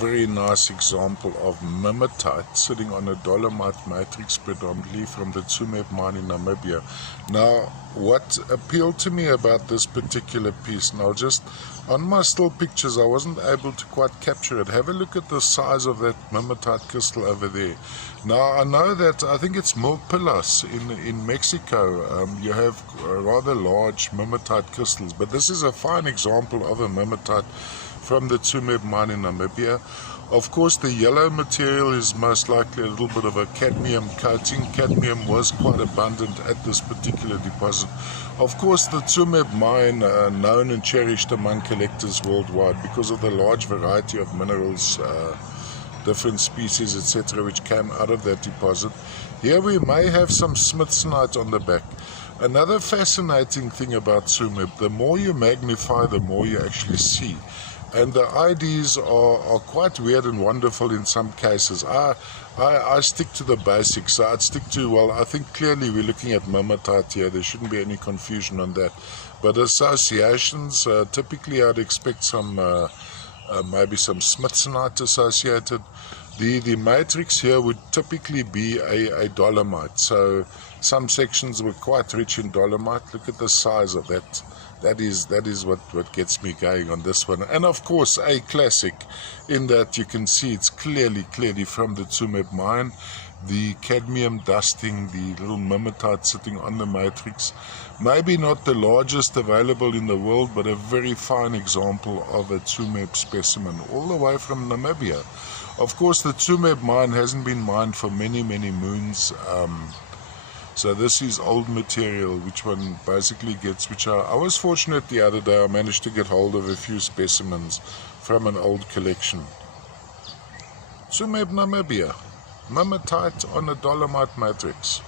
very nice example of mimetite sitting on a dolomite matrix, predominantly from the Tsumeb mine in Namibia. Now, what appealed to me about this particular piece, now just on my still pictures I wasn't able to quite capture it. Have a look at the size of that mimetite crystal over there. Now, I know that, I think it's Milpillas in Mexico, you have rather large mimetite crystals, but this is a fine example of a mimetite from the Tsumeb mine in Namibia. Of course, the yellow material is most likely a little bit of a cadmium coating. Cadmium was quite abundant at this particular deposit. Of course, the Tsumeb mine known and cherished among collectors worldwide because of the large variety of minerals, different species, etc., which came out of that deposit. Here we may have some smithsonite on the back. Another fascinating thing about Tsumeb, the more you magnify, the more you actually see. And the IDs are quite weird and wonderful in some cases. I stick to the basics. So I'd stick to, well, I think clearly we're looking at mimetite here. There shouldn't be any confusion on that. But associations, typically I'd expect some, maybe some smithsonite associated. The matrix here would typically be a dolomite. So some sections were quite rich in dolomite. Look at the size of that. That is what gets me going on this one. And of course, a classic in that you can see it's clearly from the Tsumeb mine. The cadmium dusting, the little mimetite sitting on the matrix. Maybe not the largest available in the world, but a very fine example of a Tsumeb specimen, all the way from Namibia. Of course, the Tsumeb mine hasn't been mined for many moons. So this is old material, which one basically gets, which I was fortunate the other day, I managed to get hold of a few specimens from an old collection. Tsumeb, Namibia, mimetite on a dolomite matrix.